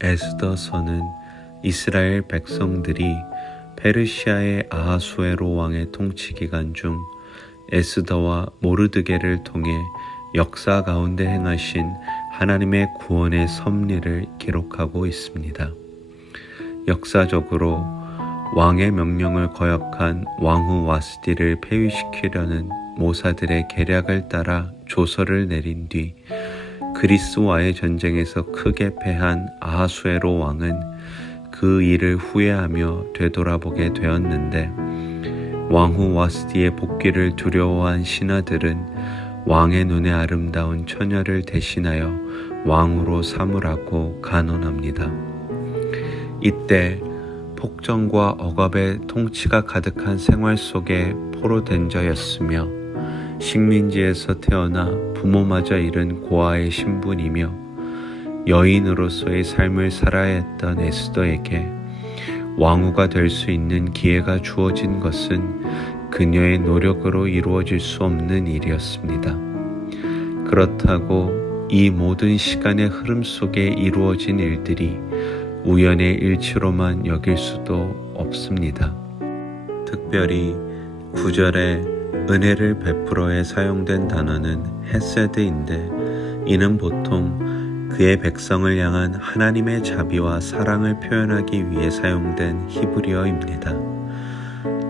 에스더서는 이스라엘 백성들이 페르시아의 아하수에로 왕의 통치 기간 중 에스더와 모르드게를 통해 역사 가운데 행하신 하나님의 구원의 섭리를 기록하고 있습니다. 역사적으로 왕의 명령을 거역한 왕후 와스디를 폐위시키려는 모사들의 계략을 따라 조서를 내린 뒤 그리스와의 전쟁에서 크게 패한 아하수에로 왕은 그 일을 후회하며 되돌아보게 되었는데, 왕후 와스디의 복귀를 두려워한 신하들은 왕의 눈에 아름다운 처녀를 대신하여 왕으로 삼으라고 간언합니다. 이때 폭정과 억압의 통치가 가득한 생활 속에 포로된 자였으며 식민지에서 태어나 부모마저 잃은 고아의 신분이며 여인으로서의 삶을 살아야 했던 에스더에게 왕후가 될 수 있는 기회가 주어진 것은 그녀의 노력으로 이루어질 수 없는 일이었습니다. 그렇다고 이 모든 시간의 흐름 속에 이루어진 일들이 우연의 일치로만 여길 수도 없습니다. 특별히 9절에 은혜를 베풀어에 사용된 단어는 헤세드인데, 이는 보통 그의 백성을 향한 하나님의 자비와 사랑을 표현하기 위해 사용된 히브리어입니다.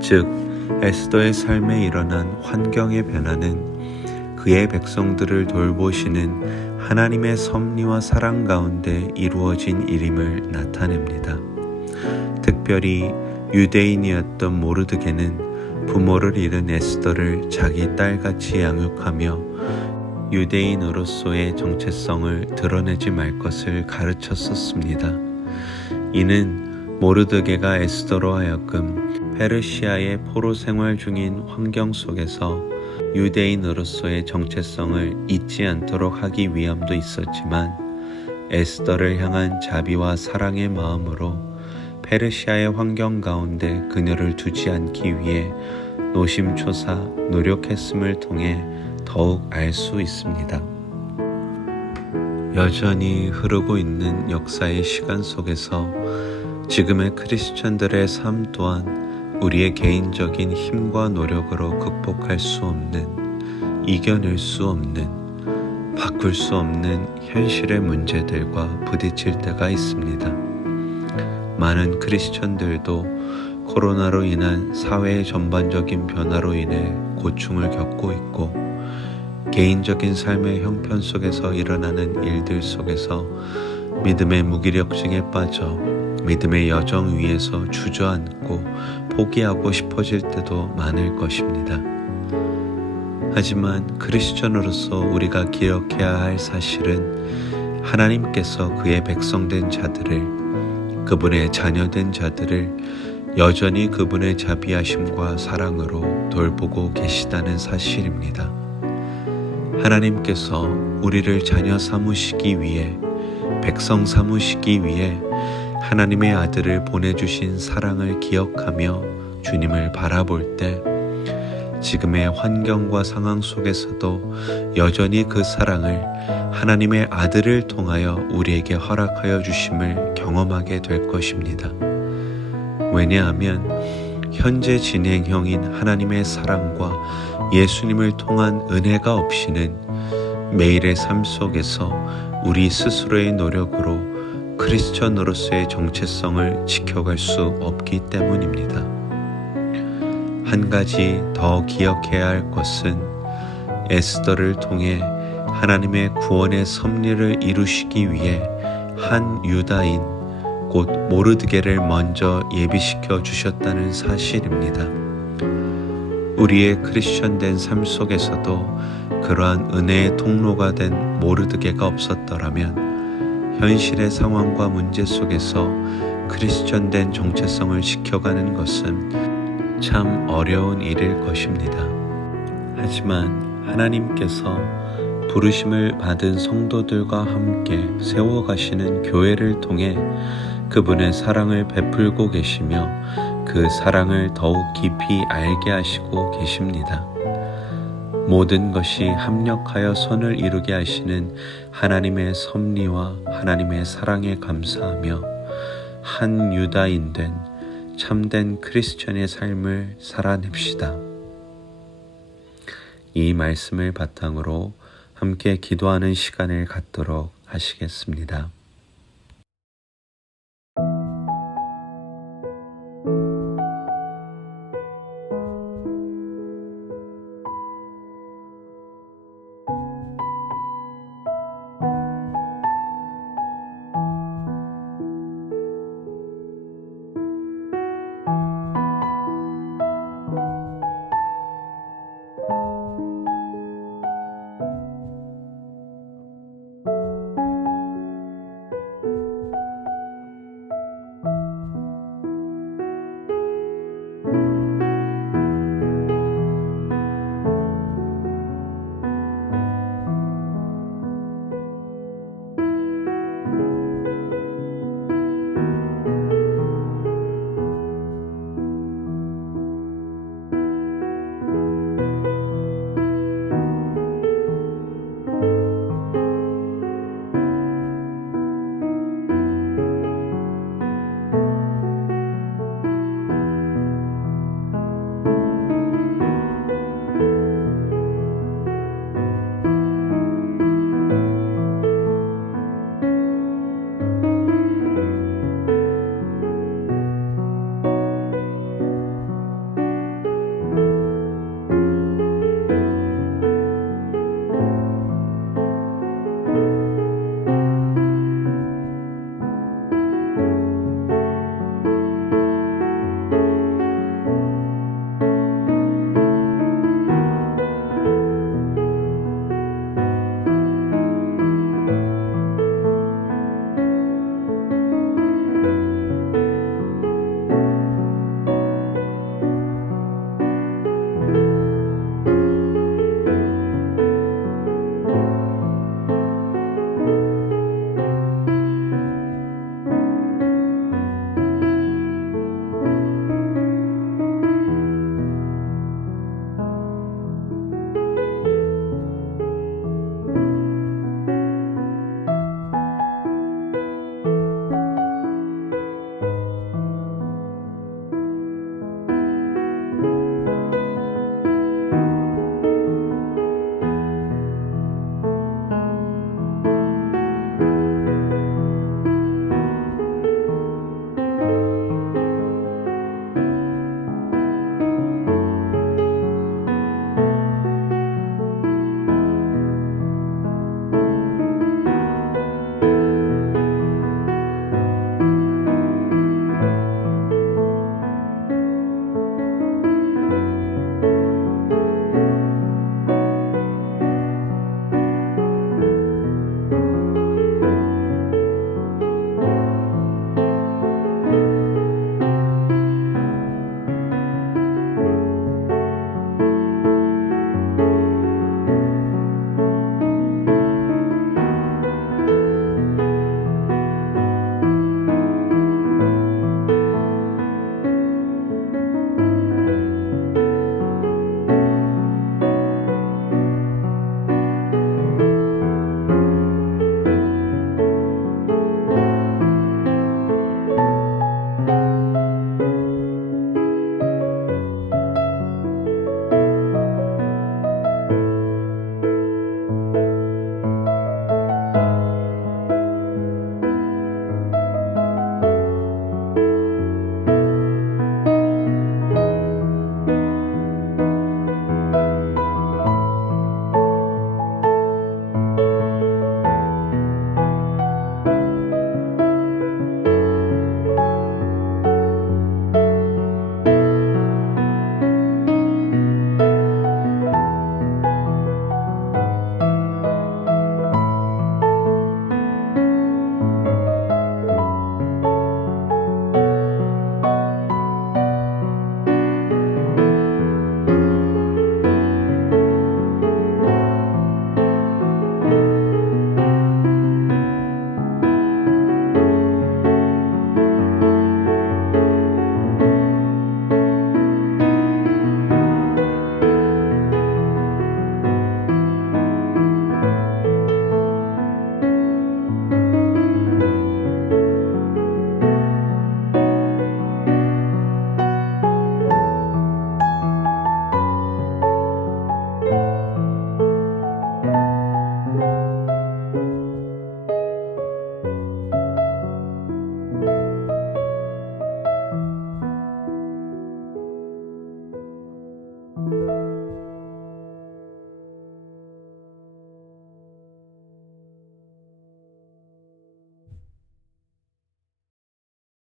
즉, 에스더의 삶에 일어난 환경의 변화는 그의 백성들을 돌보시는 하나님의 섭리와 사랑 가운데 이루어진 일임을 나타냅니다. 특별히 유대인이었던 모르드게는 부모를 잃은 에스더를 자기 딸같이 양육하며 유대인으로서의 정체성을 드러내지 말 것을 가르쳤었습니다. 이는 모르드게가 에스더로 하여금 페르시아의 포로 생활 중인 환경 속에서 유대인으로서의 정체성을 잊지 않도록 하기 위함도 있었지만, 에스더를 향한 자비와 사랑의 마음으로 페르시아의 환경 가운데 그녀를 두지 않기 위해 노심초사 노력했음을 통해 더욱 알 수 있습니다. 여전히 흐르고 있는 역사의 시간 속에서 지금의 크리스천들의 삶 또한 우리의 개인적인 힘과 노력으로 극복할 수 없는, 이겨낼 수 없는, 바꿀 수 없는 현실의 문제들과 부딪힐 때가 있습니다. 많은 크리스천들도 코로나로 인한 사회의 전반적인 변화로 인해 고충을 겪고 있고, 개인적인 삶의 형편 속에서 일어나는 일들 속에서 믿음의 무기력증에 빠져 믿음의 여정 위에서 주저앉고 포기하고 싶어질 때도 많을 것입니다. 하지만 크리스천으로서 우리가 기억해야 할 사실은, 하나님께서 그의 백성된 자들을, 그분의 자녀된 자들을 여전히 그분의 자비하심과 사랑으로 돌보고 계시다는 사실입니다. 하나님께서 우리를 자녀 삼으시기 위해, 백성 삼으시기 위해 하나님의 아들을 보내주신 사랑을 기억하며 주님을 바라볼 때, 지금의 환경과 상황 속에서도 여전히 그 사랑을 하나님의 아들을 통하여 우리에게 허락하여 주심을 경험하게 될 것입니다. 왜냐하면 현재 진행형인 하나님의 사랑과 예수님을 통한 은혜가 없이는 매일의 삶 속에서 우리 스스로의 노력으로 크리스천으로서의 정체성을 지켜갈 수 없기 때문입니다. 한 가지 더 기억해야 할 것은, 에스더를 통해 하나님의 구원의 섭리를 이루시기 위해 한 유다인 곧 모르드게를 먼저 예비시켜 주셨다는 사실입니다. 우리의 크리스천된 삶 속에서도 그러한 은혜의 통로가 된 모르드게가 없었더라면 현실의 상황과 문제 속에서 크리스천된 정체성을 지켜가는 것은 참 어려운 일일 것입니다. 하지만 하나님께서 부르심을 받은 성도들과 함께 세워가시는 교회를 통해 그분의 사랑을 베풀고 계시며 그 사랑을 더욱 깊이 알게 하시고 계십니다. 모든 것이 합력하여 선을 이루게 하시는 하나님의 섭리와 하나님의 사랑에 감사하며 한 유다인 된 참된 크리스천의 삶을 살아냅시다. 이 말씀을 바탕으로 함께 기도하는 시간을 갖도록 하시겠습니다.